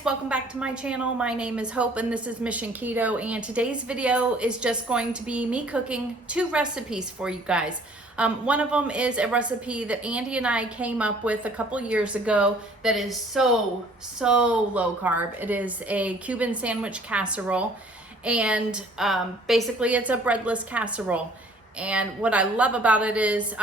guys, welcome back to my channel. My name is Hope and this is Mission Keto, and today's video is just going to be me cooking two recipes for you guys. One of them is a recipe that Andy and I came up with a couple years ago that is so low carb. It is a Cuban sandwich casserole, and basically it's a breadless casserole. And what I love about it is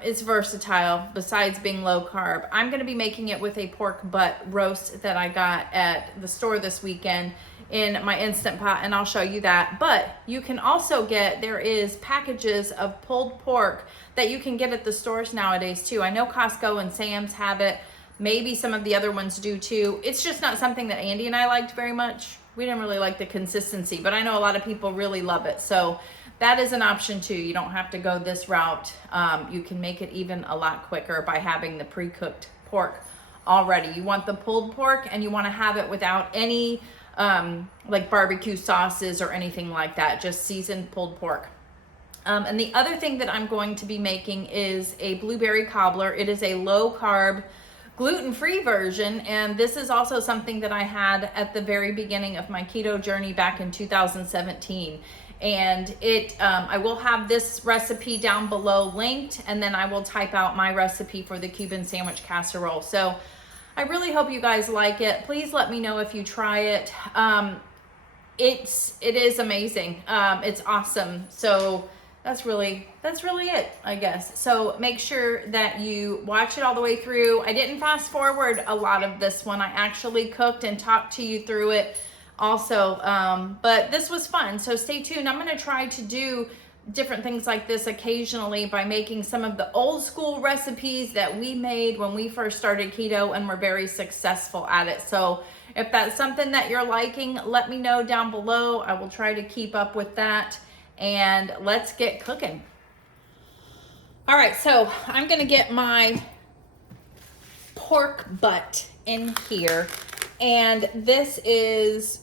it's versatile besides being low carb. I'm going to be making it with a pork butt roast that I got at the store this weekend in my Instant Pot, and I'll show you that. But you can also get, there is packages of pulled pork that you can get at the stores nowadays too. I know Costco and Sam's have it. Maybe some of the other ones do too. It's just not something that Andy and I liked very much. We didn't really like the consistency, but I know a lot of people really love it. So that is an option too. You don't have to go this route. You can make it even a lot quicker by having the pre-cooked pork already. You want the pulled pork and you want to have it without any like barbecue sauces or anything like that, just seasoned pulled pork. And the other thing that I'm going to be making is a blueberry cobbler. It is a low carb, gluten-free version, and this is also something that I had at the very beginning of my keto journey back in 2017. And I will have this recipe down below linked, and then I will type out my recipe for the Cuban sandwich casserole. So I really hope you guys like it. Please let me know if you try it. It is amazing. It's awesome. So that's really it, I guess. So make sure that you watch it all the way through. I didn't fast forward a lot of this one. I actually cooked and talked to you through it also, but this was fun, so stay tuned. I'm going to try to do different things like this occasionally by making some of the old school recipes that we made when we first started keto and were very successful at it. So if that's something that you're liking, let me know down below. I will try to keep up with that, and let's get cooking. All right, so I'm going to get my pork butt in here. And this is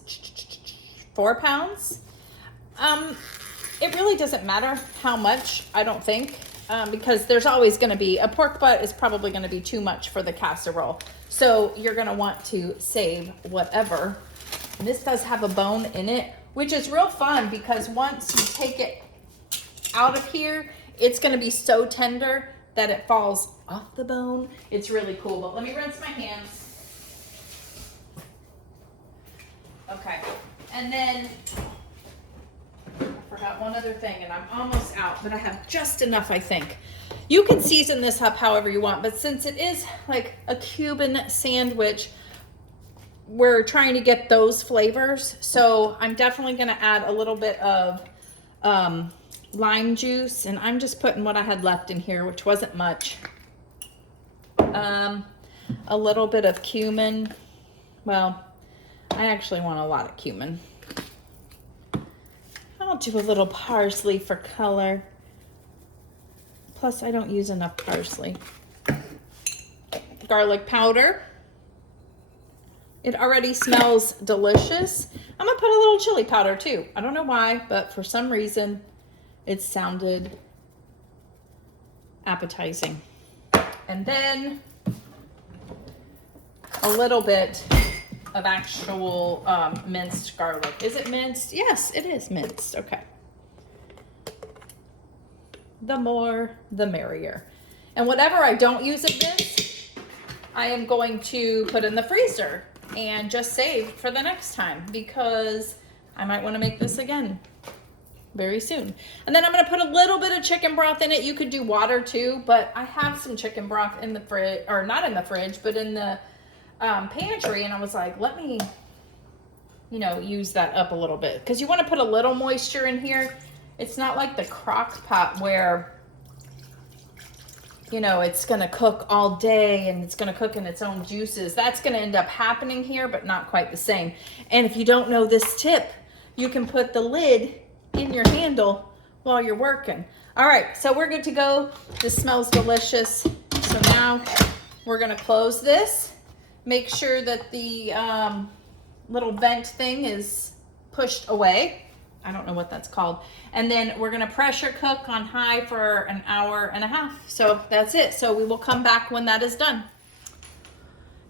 4 pounds. It really doesn't matter how much, I don't think, because there's always going to be, a pork butt is probably going to be too much for the casserole. So you're going to want to save whatever. And this does have a bone in it, which is real fun because once you take it out of here, it's going to be so tender that it falls off the bone. It's really cool. But let me rinse my hands. Okay, and then I forgot one other thing, and I'm almost out, but I have just enough, I think. You can season this up however you want, but since it is like a Cuban sandwich, we're trying to get those flavors. So I'm definitely going to add a little bit of lime juice, and I'm just putting what I had left in here, which wasn't much. A little bit of cumin. Well, I actually want a lot of cumin. I'll do a little parsley for color. Plus, I don't use enough parsley. Garlic powder. It already smells delicious. I'm gonna put a little chili powder too. I don't know why, but for some reason, it sounded appetizing. And then a little bit of actual minced garlic. Is it minced? Yes, it is minced. Okay. The more, the merrier. And whatever I don't use of this, I am going to put in the freezer and just save for the next time because I might want to make this again very soon. And then I'm going to put a little bit of chicken broth in it. You could do water too, but I have some chicken broth in the fridge, or not in the fridge, but in the pantry, and I was like, let me, use that up a little bit because you want to put a little moisture in here. It's not like the crock pot where, it's going to cook all day and it's going to cook in its own juices. That's going to end up happening here, but not quite the same. And if you don't know this tip, you can put the lid in your handle while you're working. All right, so we're good to go. This smells delicious. So now we're going to close this. Make sure that the little vent thing is pushed away. I don't know what that's called. And then we're going to pressure cook on high for an hour and a half. So that's it. So we will come back when that is done.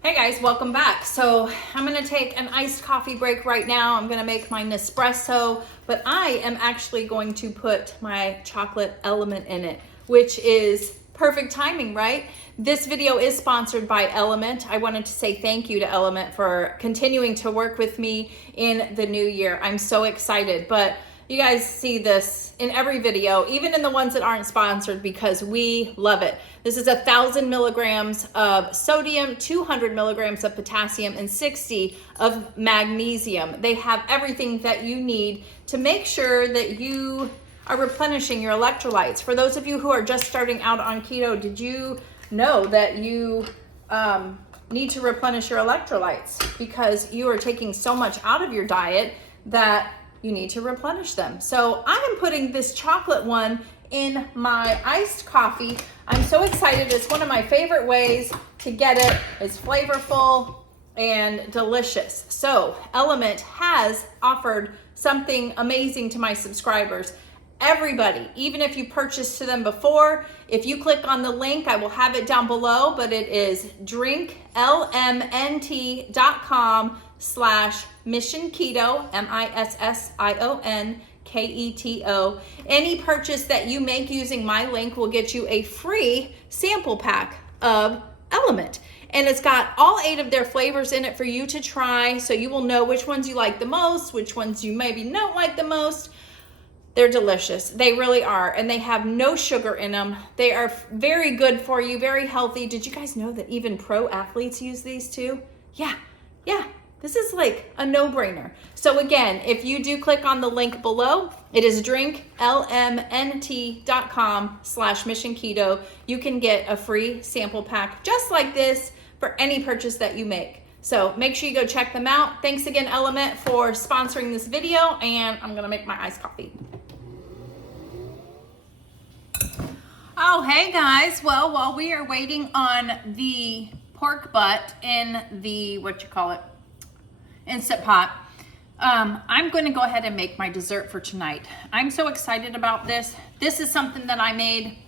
Hey guys, welcome back. So I'm gonna take an iced coffee break right now. I'm gonna make my Nespresso, but I am actually going to put my chocolate element in it, which is perfect timing, right? This video is sponsored by Element. I wanted to say thank you to Element for continuing to work with me in the new year. I'm so excited, but you guys see this in every video, even in the ones that aren't sponsored, because we love it. This is 1,000 milligrams of sodium, 200 milligrams of potassium, and 60 of magnesium. They have everything that you need to make sure that you are replenishing your electrolytes. For those of you who are just starting out on keto, did you know that you need to replenish your electrolytes because you are taking so much out of your diet that you need to replenish them? So I am putting this chocolate one in my iced coffee. I'm so excited. It's one of my favorite ways to get it. It's flavorful and delicious. So Element has offered something amazing to my subscribers. Everybody, even if you purchased to them before, if you click on the link, I will have it down below, but it is drinklmnt.com/Mission Keto, MISSIONKETO. Any purchase that you make using my link will get you a free sample pack of Element. And it's got all 8 of their flavors in it for you to try, so you will know which ones you like the most, which ones you maybe don't like the most. They're delicious. They really are. And they have no sugar in them. They are very good for you, very healthy. Did you guys know that even pro athletes use these too? Yeah. This is like a no-brainer. So again, if you do click on the link below, it is drinklmnt.com/Mission Keto. You can get a free sample pack just like this for any purchase that you make. So make sure you go check them out. Thanks again, Element, for sponsoring this video, and I'm gonna make my iced coffee. Oh, hey guys. Well, while we are waiting on the pork butt in the, Instant Pot, I'm going to go ahead and make my dessert for tonight. I'm so excited about this. This is something that I made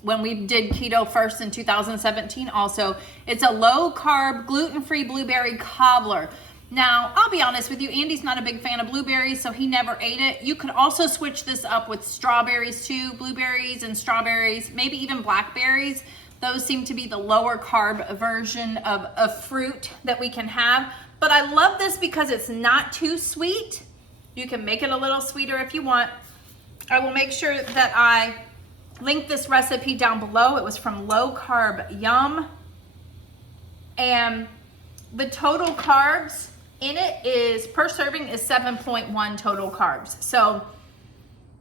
when we did keto first in 2017 also. It's a low carb, gluten-free blueberry cobbler. Now, I'll be honest with you, Andy's not a big fan of blueberries, so he never ate it. You could also switch this up with strawberries too, blueberries and strawberries, maybe even blackberries. Those seem to be the lower carb version of fruit that we can have. But I love this because it's not too sweet. You can make it a little sweeter if you want. I will make sure that I link this recipe down below. It was from Low Carb Yum. And the total carbs in it is, per serving, is 7.1 total carbs. So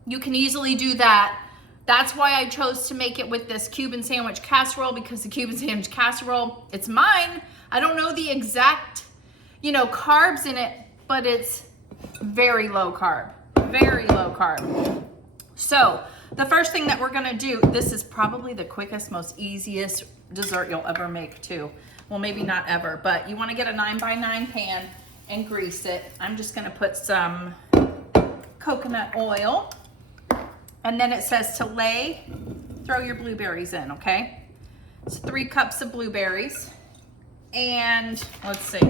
you can easily do that. That's why I chose to make it with this Cuban sandwich casserole, because the Cuban sandwich casserole, it's mine. I don't know the exact, carbs in it, but it's very low carb, very low carb. So the first thing that we're gonna do, this is probably the quickest, most easiest dessert you'll ever make too. Well, maybe not ever, but you wanna get a 9x9 pan and grease it. I'm just gonna put some coconut oil, and then it says to throw your blueberries in, okay? It's 3 cups of blueberries. And let's see,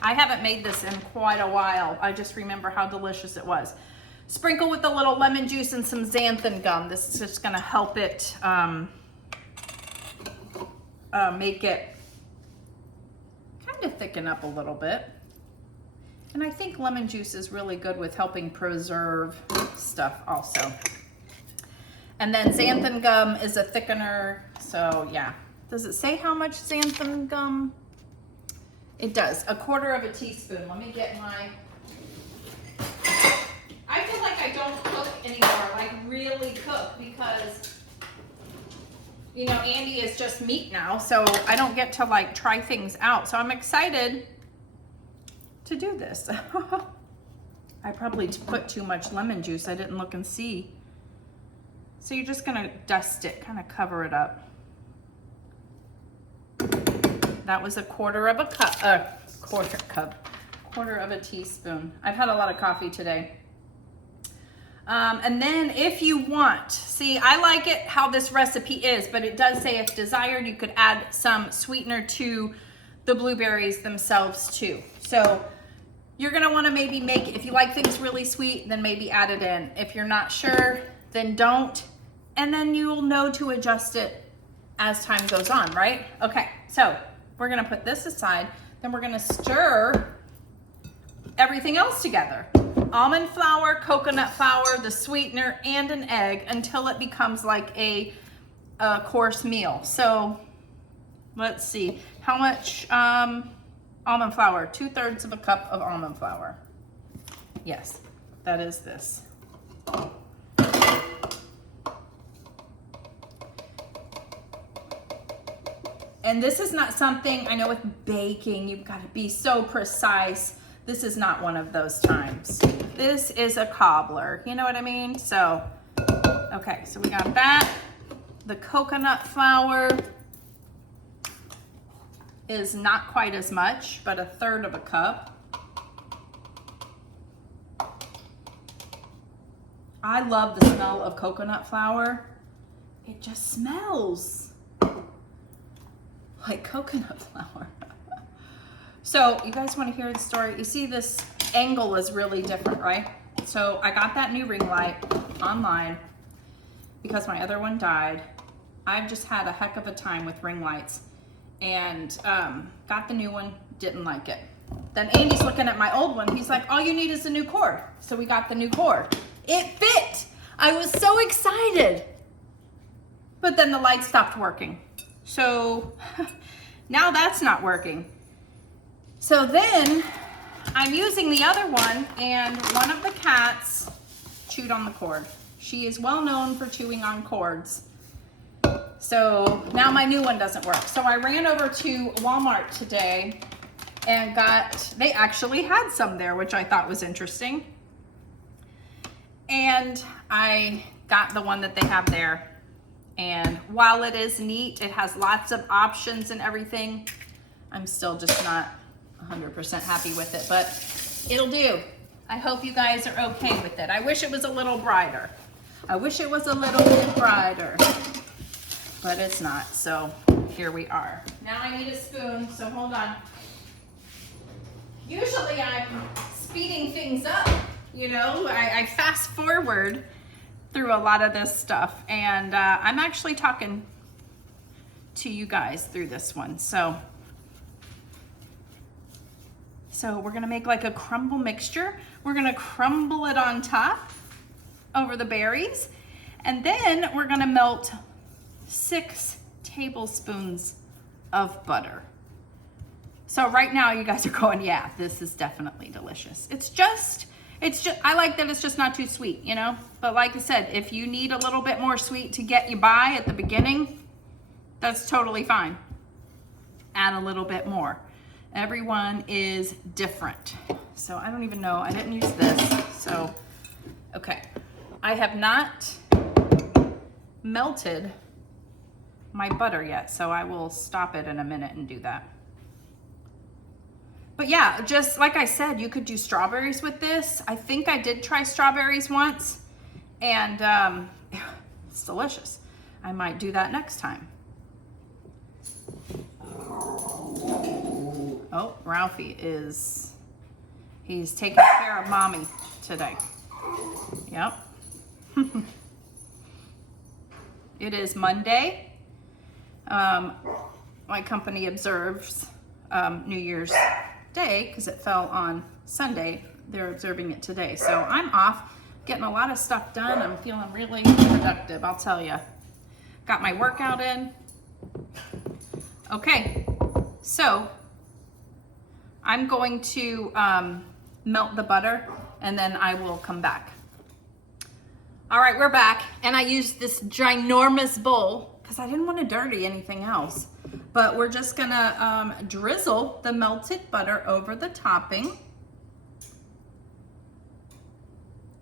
I haven't made this in quite a while. I just remember how delicious it was. Sprinkle with a little lemon juice and some xanthan gum. This is just gonna help it make it kind of thicken up a little bit. And I think lemon juice is really good with helping preserve stuff also. And then xanthan gum is a thickener, so yeah. Does it say how much xanthan gum? It does, 1/4 teaspoon. Let me get my, I feel like I don't cook anymore, like really cook, because, Andy is just meat now, so I don't get to try things out. So I'm excited to do this. I probably put too much lemon juice. I didn't look and see. So you're just gonna dust it, kind of cover it up. That was 1/4 teaspoon. I've had a lot of coffee today. And then if you want, see, I like it how this recipe is, but it does say if desired, you could add some sweetener to the blueberries themselves too. So you're gonna wanna maybe make, if you like things really sweet, then maybe add it in. If you're not sure, then don't. And then you'll know to adjust it as time goes on, right? Okay, so we're gonna put this aside, then we're gonna stir everything else together. Almond flour, coconut flour, the sweetener, and an egg until it becomes like a course meal. So let's see, how much almond flour? 2/3 of a cup of almond flour. Yes, that is this. And this is not something, I know with baking, you've got to be so precise. This is not one of those times. This is a cobbler, you know what I mean? So, okay, so we got that. The coconut flour is not quite as much, but 1/3 of a cup. I love the smell of coconut flour. It just smells like coconut flour. So you guys want to hear the story? You see this angle is really different, right? So I got that new ring light online because my other one died. I've just had a heck of a time with ring lights, and got the new one, didn't like it. Then Andy's looking at my old one. He's like, all you need is a new cord. So we got the new cord. It fit. I was so excited. But then the light stopped working. So now that's not working. So then I'm using the other one, and one of the cats chewed on the cord. She is well known for chewing on cords. So now my new one doesn't work. So I ran over to Walmart today and they actually had some there, which I thought was interesting. And I got the one that they have there. And while it is neat, it has lots of options and everything, I'm still just not 100% happy with it, but it'll do. I hope you guys are okay with it. I wish it was a little brighter. I wish it was a little bit brighter, but it's not, so here we are. Now I need a spoon, so hold on. Usually I'm speeding things up, you know, I fast forward through a lot of this stuff, and I'm actually talking to you guys through this one. So we're gonna make like a crumble mixture. We're gonna crumble it on top over the berries, and then we're gonna melt 6 tablespoons of butter. So right now you guys are going, yeah, this is definitely delicious. It's just, I like that it's just not too sweet, you know? But like I said, if you need a little bit more sweet to get you by at the beginning, that's totally fine. Add a little bit more. Everyone is different. So I don't even know, I didn't use this. So, okay. I have not melted my butter yet, so I will stop it in a minute and do that. But yeah, just like I said, you could do strawberries with this. I think I did try strawberries once, and it's delicious. I might do that next time. Oh, Ralphie he's taking care of mommy today. Yep. It is Monday. My company observes New Year's Day because it fell on Sunday. They're observing it today. So I'm off, getting a lot of stuff done. I'm feeling really productive, I'll tell you. Got my workout in. Okay, so I'm going to melt the butter, and then I will come back. All right, we're back, and I used this ginormous bowl because I didn't want to dirty anything else. But we're just gonna drizzle the melted butter over the topping.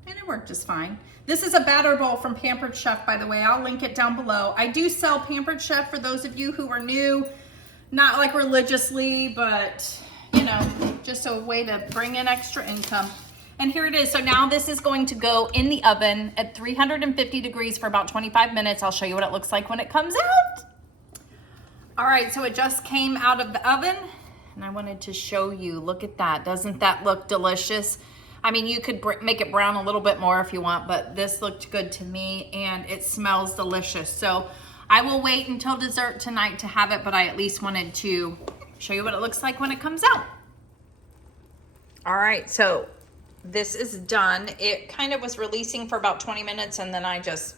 And it worked just fine. This is a batter bowl from Pampered Chef, by the way. I'll link it down below. I do sell Pampered Chef for those of you who are new, not like religiously, but you know, just a way to bring in extra income. And here it is. So now this is going to go in the oven at 350 degrees for about 25 minutes. I'll show you what it looks like when it comes out. All right, so it just came out of the oven, and I wanted to show you. Look at that. Doesn't that look delicious? I mean, you could make it brown a little bit more if you want, but this looked good to me and it smells delicious. So I will wait until dessert tonight to have it, but I at least wanted to show you what it looks like when it comes out. All right, so this is done. It kind of was releasing for about 20 minutes and then I just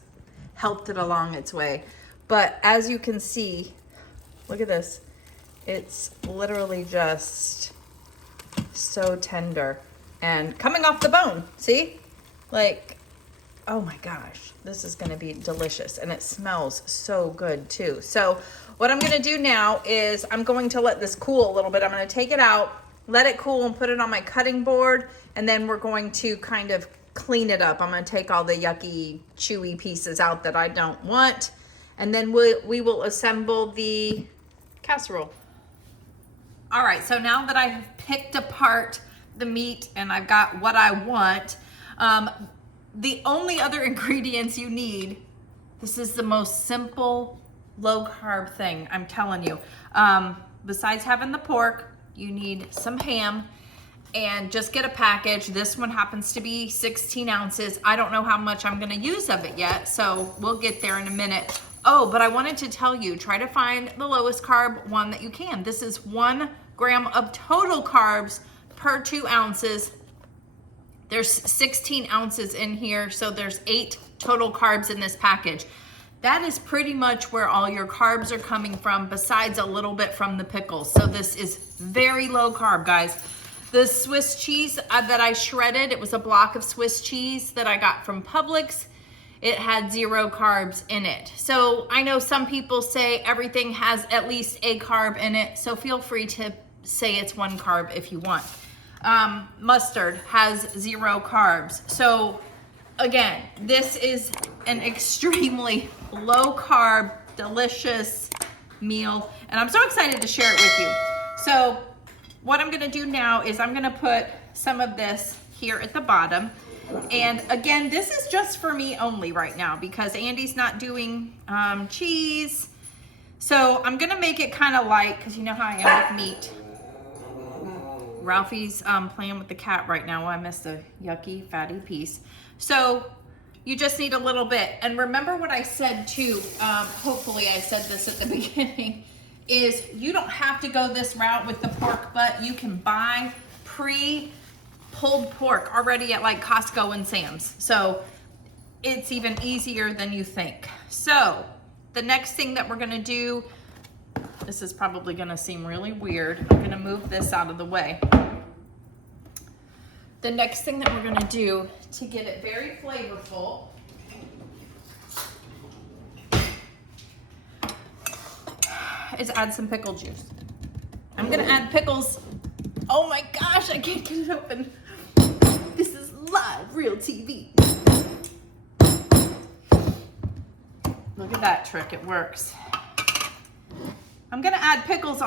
helped it along its way. But as you can see, look at this. It's literally just so tender and coming off the bone. See? Like, oh my gosh, this is gonna be delicious and it smells so good too. So what I'm gonna do now is I'm going to let this cool a little bit. I'm gonna take it out, let it cool and put it on my cutting board, and then we're going to kind of clean it up. I'm gonna take all the yucky, chewy pieces out that I don't want, and then we will assemble the casserole. All right, so now that I've picked apart the meat and I've got what I want, the only other ingredients you need, this is the most simple, low carb thing, I'm telling you. Besides having the pork, you need some ham, and just get a package. This one happens to be 16 ounces. I don't know how much I'm gonna use of it yet, so we'll get there in a minute. Oh, but I wanted to tell you, try to find the lowest carb one that you can. This is 1 gram of total carbs per 2 ounces. There's 16 ounces in here, so there's 8 total carbs in this package. That is pretty much where all your carbs are coming from, besides a little bit from the pickles. So this is very low carb, guys. The Swiss cheese that I shredded, it was a block of Swiss cheese that I got from Publix. It had 0 carbs in it. So I know some people say everything has at least a carb in it, so feel free to say it's 1 carb if you want. Mustard has 0 carbs. So again, this is an extremely low carb, delicious meal, and I'm so excited to share it with you. So what I'm gonna do now is I'm gonna put some of this here at the bottom. And again, this is just for me only right now because Andy's not doing cheese. So I'm gonna make it kind of light because you know how I am with meat. Ralphie's playing with the cat right now. I missed a yucky, fatty piece. So you just need a little bit. And remember what I said too, hopefully I said this at the beginning, is you don't have to go this route with the pork butt. You can buy pre-pulled pork already at like Costco and Sam's. So it's even easier than you think. So the next thing that we're gonna do, this is probably gonna seem really weird. I'm gonna move this out of the way. The next thing that we're gonna do to get it very flavorful is add some pickle juice. I'm gonna add pickles. Oh my gosh, I can't get it open. This is live, real TV. Look at that trick, it works. I'm gonna add pickles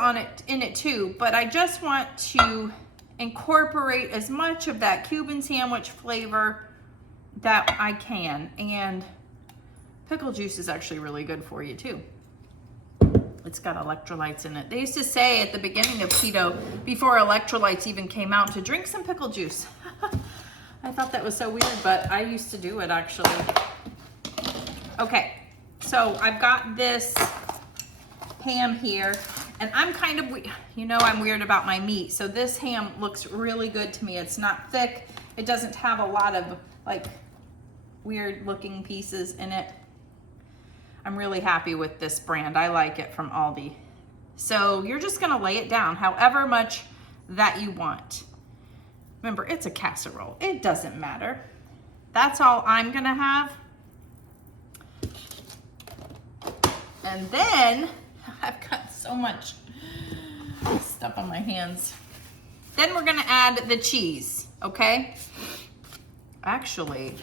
in it too, but I just want to incorporate as much of that Cuban sandwich flavor that I can. And pickle juice is actually really good for you too. It's got electrolytes in it. They used to say at the beginning of keto, before electrolytes even came out, to drink some pickle juice. I thought that was so weird, but I used to do it actually. Okay, so I've got this ham here, and I'm kind of, you know, I'm weird about my meat, so this ham looks really good to me. It's not thick. It doesn't have a lot of like weird looking pieces in it. I'm really happy with this brand. I like it from Aldi. So you're just gonna lay it down however much that you want. Remember, it's a casserole. It doesn't matter. That's all I'm gonna have. And then, I've got so much stuff on my hands. Then we're gonna add the cheese, okay? Actually,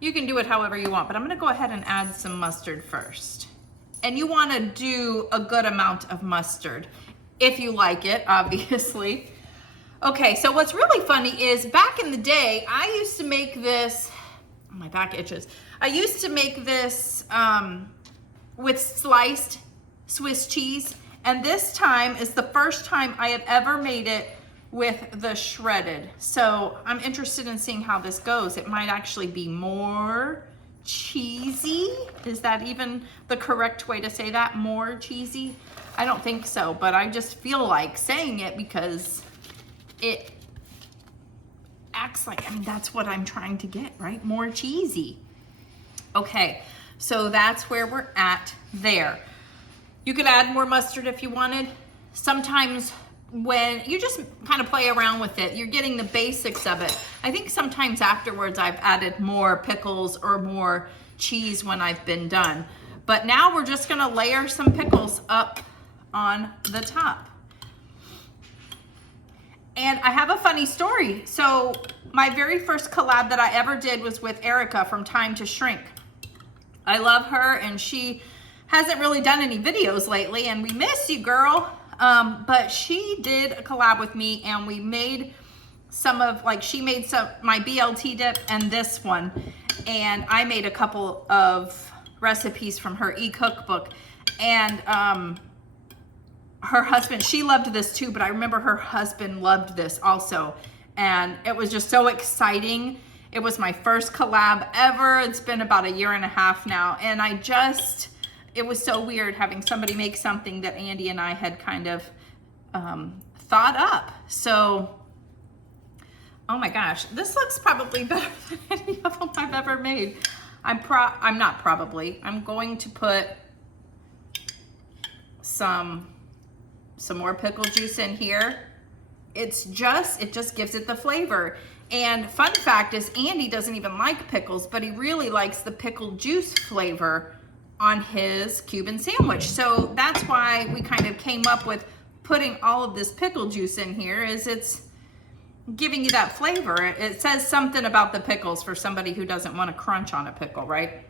you can do it however you want, but I'm gonna go ahead and add some mustard first. And you wanna do a good amount of mustard, if you like it, obviously. Okay, so what's really funny is back in the day, I used to make this, oh, my back itches. I used to make this with sliced Swiss cheese, And this time is the first time I have ever made it with the shredded. So I'm interested in seeing how this goes. It might actually be more cheesy. Is that even the correct way to say that? More cheesy? I don't think so, but I just feel like saying it because it acts like, I mean, that's what I'm trying to get, right? More cheesy. Okay, so that's where we're at there. You could add more mustard if you wanted. Sometimes when you just kind of play around with it, you're getting the basics of it. I think sometimes afterwards I've added more pickles or more cheese when I've been done. But now we're just gonna layer some pickles up on the top. And I have a funny story. So my very first collab that I ever did was with Erica from Time to Shrink. I love her, and she hasn't really done any videos lately, and we miss you, girl. But she did a collab with me, and we made some of, like, she made some, my BLT dip and this one, and I made a couple of recipes from her e-cookbook. And her husband, she loved this too, but I remember her husband loved this also. And it was just so exciting. It was my first collab ever. It's been about 1.5 years now. And it was so weird having somebody make something that Andy and I had kind of thought up. So, oh my gosh, this looks probably better than any of them I've ever made. I'm going to put some more pickle juice in here. It just gives it the flavor. And fun fact is Andy doesn't even like pickles, but he really likes the pickle juice flavor on his Cuban sandwich. So that's why we kind of came up with putting all of this pickle juice in here, is it's giving you that flavor. It says something about the pickles for somebody who doesn't want to crunch on a pickle, right?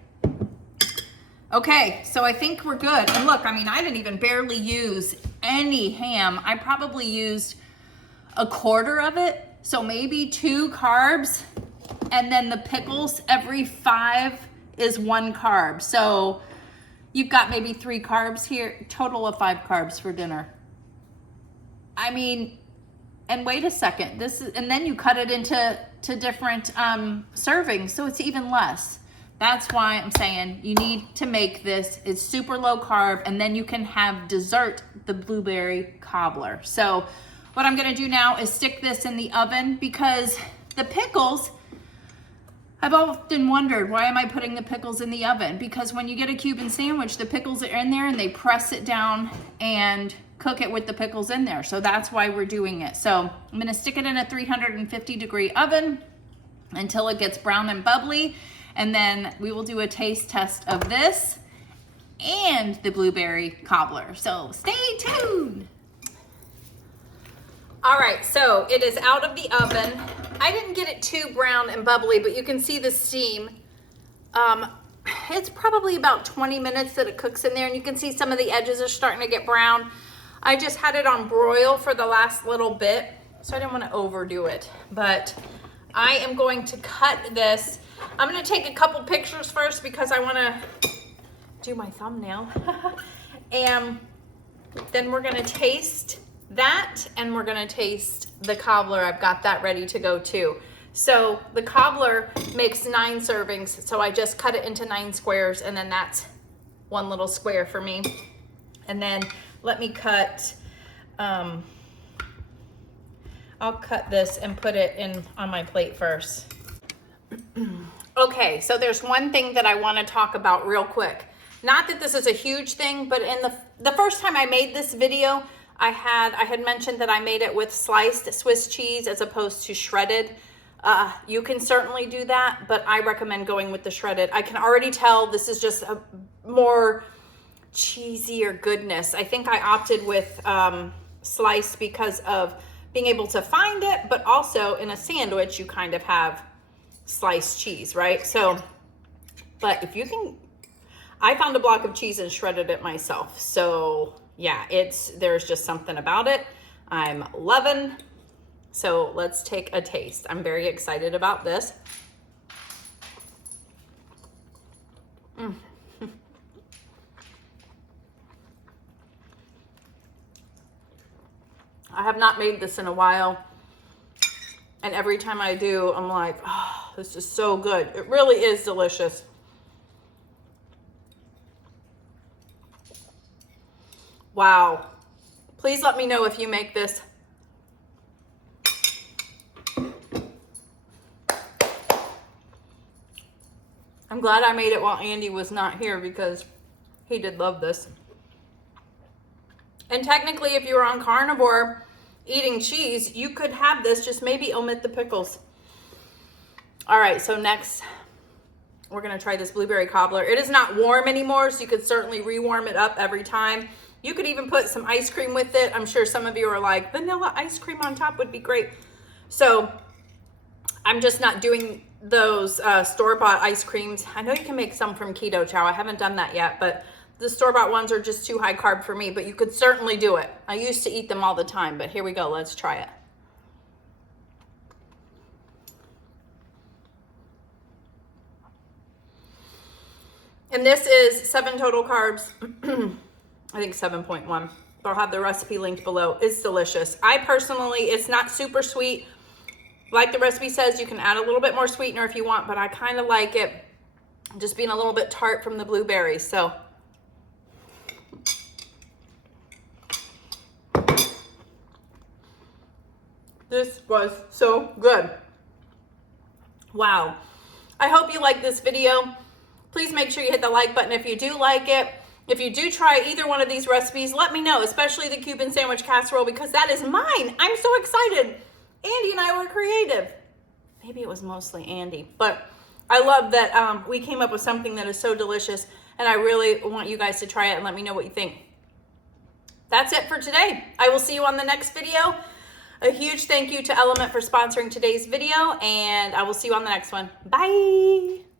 Okay, so I think we're good. And look, I mean, I didn't even barely use any ham. I probably used 1/4 of it. So maybe 2 carbs, and then the pickles, every 5 is 1 carb. So you've got maybe 3 carbs here, total of 5 carbs for dinner. I mean, and wait a second, and then you cut it into different servings, so it's even less. That's why I'm saying you need to make this. It's super low carb, and then you can have dessert, the blueberry cobbler. So what I'm gonna do now is stick this in the oven, because the pickles, I've often wondered, why am I putting the pickles in the oven? Because when you get a Cuban sandwich, the pickles are in there and they press it down and cook it with the pickles in there. So that's why we're doing it. So I'm gonna stick it in a 350-degree oven until it gets brown and bubbly. And then we will do a taste test of this and the blueberry cobbler. So stay tuned. All right, so it is out of the oven. I didn't get it too brown and bubbly, but you can see the steam. It's probably about 20 minutes that it cooks in there, and you can see some of the edges are starting to get brown. I just had it on broil for the last little bit, so I didn't want to overdo it. But I am going to cut this. I'm going to take a couple pictures first because I want to do my thumbnail. And then we're going to taste that, and we're going to taste the cobbler. I've got that ready to go too. So the cobbler makes 9 servings, so I just cut it into 9 squares, and then that's 1 little square for me. And then let me cut, I'll cut this and put it in on my plate first. Okay, so there's one thing that I want to talk about real quick. Not that this is a huge thing, but in the first time I made this video, I had mentioned that I made it with sliced Swiss cheese as opposed to shredded. You can certainly do that, but I recommend going with the shredded. I can already tell this is just a more cheesier goodness. I think I opted with sliced because of being able to find it, but also in a sandwich, you kind of have sliced cheese, right? So, but if you can, I found a block of cheese and shredded it myself. So yeah, there's just something about it I'm loving. So let's take a taste. I'm very excited about this. I have not made this in a while. And every time I do, I'm like, oh, this is so good. It really is delicious. Wow. Please let me know if you make this. I'm glad I made it while Andy was not here because he did love this. And technically, if you were on carnivore eating cheese, you could have this, just maybe omit the pickles. All right, so next we're gonna try this blueberry cobbler. It is not warm anymore, so you could certainly rewarm it up every time. You could even put some ice cream with it. I'm sure some of you are like, vanilla ice cream on top would be great. So I'm just not doing those store-bought ice creams. I know you can make some from Keto Chow. I haven't done that yet, but the store-bought ones are just too high carb for me, but you could certainly do it. I used to eat them all the time, but here we go. Let's try it. And this is 7 total carbs. I think 7.1. I'll have the recipe linked below. It's delicious. I personally, it's not super sweet. Like the recipe says, you can add a little bit more sweetener if you want, but I kind of like it just being a little bit tart from the blueberries. So this was so good. Wow. I hope you like this video. Please make sure you hit the like button if you do like it. If you do try either one of these recipes, let me know, especially the Cuban sandwich casserole, because that is mine. I'm so excited. Andy and I were creative. Maybe it was mostly Andy, but I love that we came up with something that is so delicious, and I really want you guys to try it and let me know what you think. That's it for today. I will see you on the next video. A huge thank you to Element for sponsoring today's video, and I will see you on the next one. Bye.